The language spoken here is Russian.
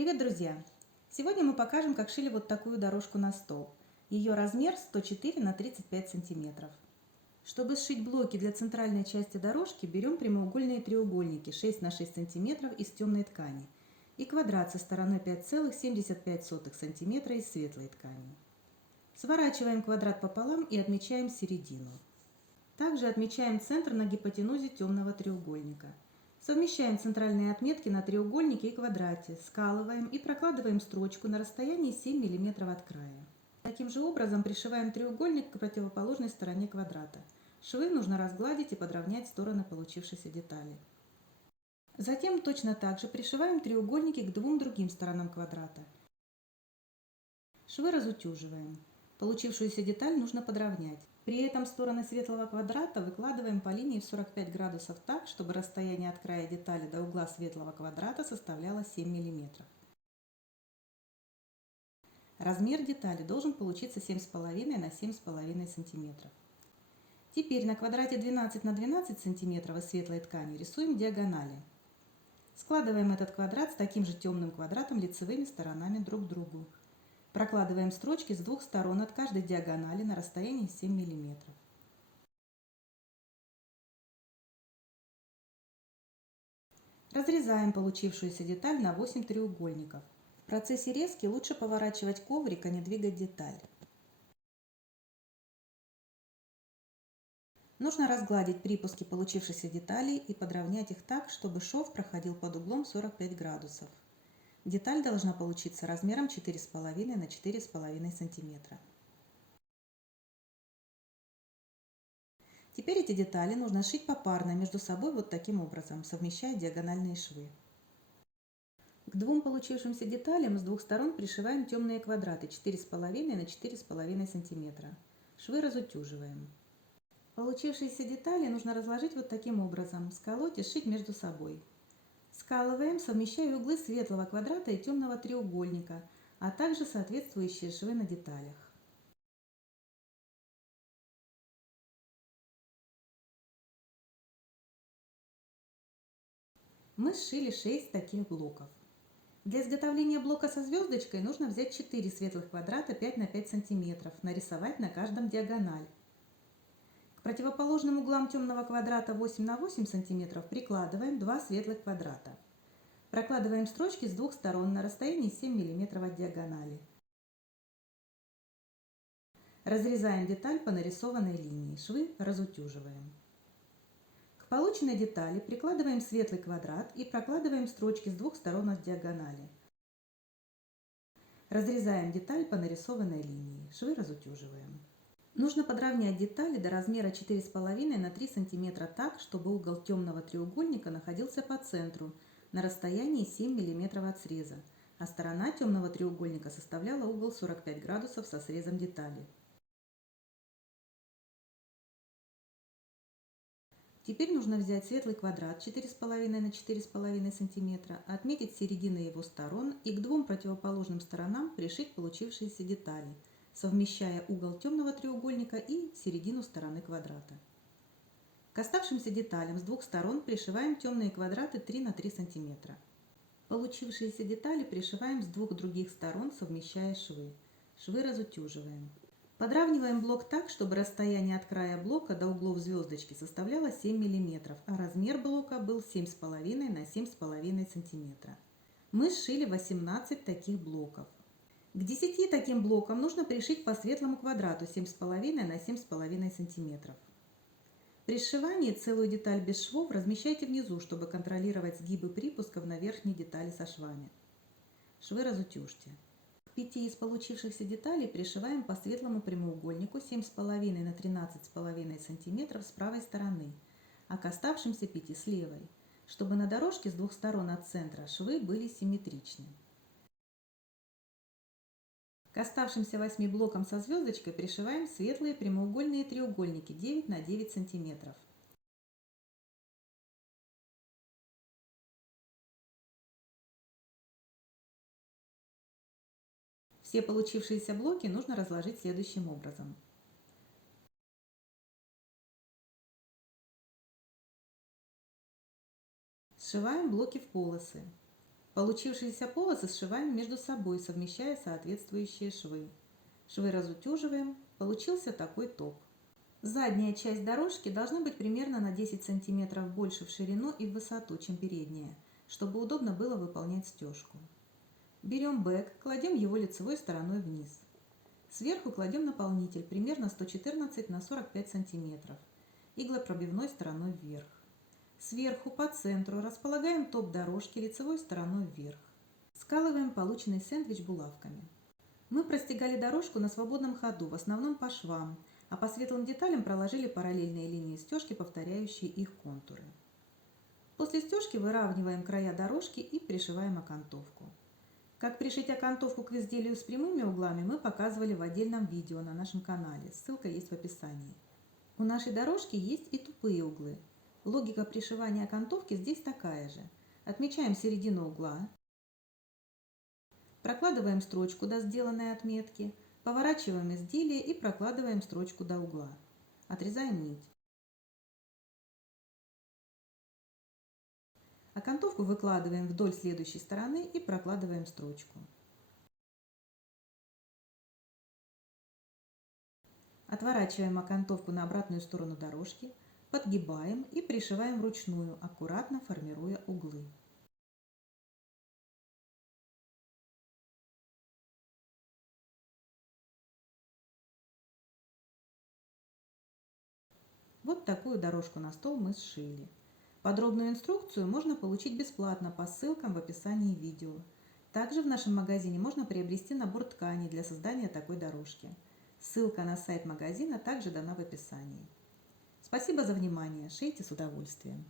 Привет, друзья! Сегодня мы покажем, как шили вот такую дорожку на стол. Ее размер 104 на 35 сантиметров. Чтобы сшить блоки для центральной части дорожки, берем прямоугольные треугольники 6 на 6 сантиметров из темной ткани и квадрат со стороной 5,75 сантиметра из светлой ткани. Сворачиваем квадрат пополам и отмечаем середину. Также отмечаем центр на гипотенузе темного треугольника. Совмещаем центральные отметки на треугольнике и квадрате, скалываем и прокладываем строчку на расстоянии 7 мм от края. Таким же образом пришиваем треугольник к противоположной стороне квадрата. Швы нужно разгладить и подровнять стороны получившейся детали. Затем точно так же пришиваем треугольники к двум другим сторонам квадрата. Швы разутюживаем. Получившуюся деталь нужно подровнять. При этом стороны светлого квадрата выкладываем по линии в 45 градусов так, чтобы расстояние от края детали до угла светлого квадрата составляло 7 мм. Размер детали должен получиться 7,5 на 7,5 см. Теперь на квадрате 12 на 12 см из светлой ткани рисуем диагонали. Складываем этот квадрат с таким же темным квадратом лицевыми сторонами друг к другу. Прокладываем строчки с двух сторон от каждой диагонали на расстоянии 7 мм. Разрезаем получившуюся деталь на 8 треугольников. В процессе резки лучше поворачивать коврик, а не двигать деталь. Нужно разгладить припуски получившейся детали и подровнять их так, чтобы шов проходил под углом 45 градусов. Деталь должна получиться размером 4,5 на 4,5 см. Теперь эти детали нужно сшить попарно между собой вот таким образом, совмещая диагональные швы. К двум получившимся деталям с двух сторон пришиваем темные квадраты 4,5 на 4,5 см. Швы разутюживаем. Получившиеся детали нужно разложить вот таким образом, сколоть и сшить между собой. Скалываем, совмещая углы светлого квадрата и темного треугольника, а также соответствующие швы на деталях. Мы сшили 6 таких блоков. Для изготовления блока со звездочкой нужно взять 4 светлых квадрата 5 на 5 см, нарисовать на каждом диагональ. К противоположным углам темного квадрата 8 на 8 см прикладываем 2 светлых квадрата. Прокладываем строчки с двух сторон на расстоянии 7 мм от диагонали. Разрезаем деталь по нарисованной линии, швы разутюживаем. К полученной детали прикладываем светлый квадрат и прокладываем строчки с двух сторон от диагонали. Разрезаем деталь по нарисованной линии, швы разутюживаем. Нужно подровнять детали до размера 4,5 на 3 см так, чтобы угол темного треугольника находился по центру, на расстоянии 7 мм от среза, а сторона темного треугольника составляла угол 45 градусов со срезом детали. Теперь нужно взять светлый квадрат 4,5 на 4,5 см, отметить середины его сторон и к двум противоположным сторонам пришить получившиеся детали, совмещая угол темного треугольника и середину стороны квадрата. К оставшимся деталям с двух сторон пришиваем темные квадраты 3 на 3 см. Получившиеся детали пришиваем с двух других сторон, совмещая швы. Швы разутюживаем. Подравниваем блок так, чтобы расстояние от края блока до углов звездочки составляло 7 мм, а размер блока был 7,5 на 7,5 см. Мы сшили 18 таких блоков. К 10 таким блокам нужно пришить по светлому квадрату 7,5 на 7,5 см. При сшивании целую деталь без швов размещайте внизу, чтобы контролировать сгибы припусков на верхней детали со швами. Швы разутюжьте. К 5 из получившихся деталей пришиваем по светлому прямоугольнику 7,5 на 13,5 см с правой стороны, а к оставшимся 5 с левой, чтобы на дорожке с двух сторон от центра швы были симметричны. К оставшимся 8 блокам со звездочкой пришиваем светлые прямоугольные треугольники 9 на 9 см. Все получившиеся блоки нужно разложить следующим образом. Сшиваем блоки в полосы. Получившиеся полосы сшиваем между собой, совмещая соответствующие швы. Швы разутюживаем. Получился такой топ. Задняя часть дорожки должна быть примерно на 10 см больше в ширину и в высоту, чем передняя, чтобы удобно было выполнять стежку. Берем бэк, кладем его лицевой стороной вниз. Сверху кладем наполнитель примерно 114 на 45 см, иглопробивной стороной вверх. Сверху по центру располагаем топ дорожки лицевой стороной вверх. Скалываем полученный сэндвич булавками. Мы простегали дорожку на свободном ходу, в основном по швам, а по светлым деталям проложили параллельные линии стежки, повторяющие их контуры. После стежки выравниваем края дорожки и пришиваем окантовку. Как пришить окантовку к изделию с прямыми углами, мы показывали в отдельном видео на нашем канале, ссылка есть в описании. У нашей дорожки есть и тупые углы. Логика пришивания окантовки здесь такая же. Отмечаем середину угла, прокладываем строчку до сделанной отметки, поворачиваем изделие и прокладываем строчку до угла. Отрезаем нить. Окантовку выкладываем вдоль следующей стороны и прокладываем строчку. Отворачиваем окантовку на обратную сторону дорожки, подгибаем и пришиваем вручную, аккуратно формируя углы. Вот такую дорожку на стол мы сшили. Подробную инструкцию можно получить бесплатно по ссылкам в описании видео. Также в нашем магазине можно приобрести набор тканей для создания такой дорожки. Ссылка на сайт магазина также дана в описании. Спасибо за внимание, шейте с удовольствием.